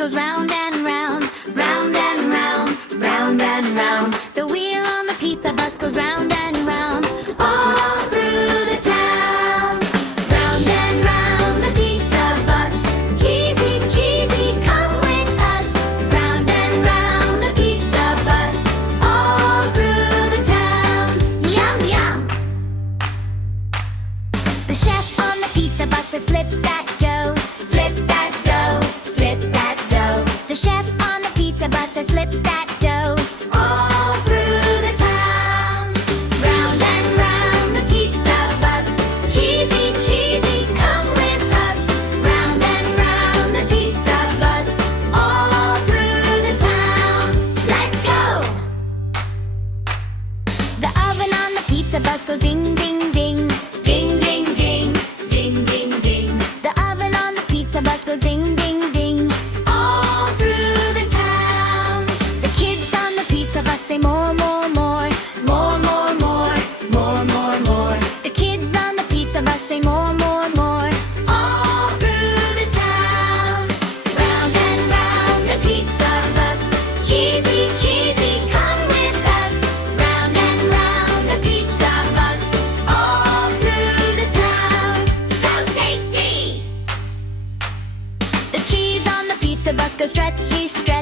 goes round and round, round and round, round and round. The wheel on the pizza bus goes round and round, all through the town. Round and round the pizza bus, cheesy, cheesy, come with us. Round and round the pizza bus, all through the town. Yum, yum. The chef on the pizza bus says flip that dough, flip that dough, flip that dough. The chef on the pizza bus says flip that dough, all through the town. Round and round the pizza bus, cheesy, cheesy, come with us. Round and round the pizza bus, all through the town. Let's go! The oven on the pizza bus goes ding, ding, ding, ding, ding, ding, ding, ding, ding. The oven on the pizza bus goes ding, ding, ding, all through the town. The kids on the pizza bus say more, more, more, more, more, more, more, more, more. The kids on the pizza bus say more, more, more, all through the town. Round and round the pizza bus, cheesy, cheesy, come with us. Round and round the pizza bus, all through the town. So tasty! The cheese on the pizza bus goes stretchy, stretchy.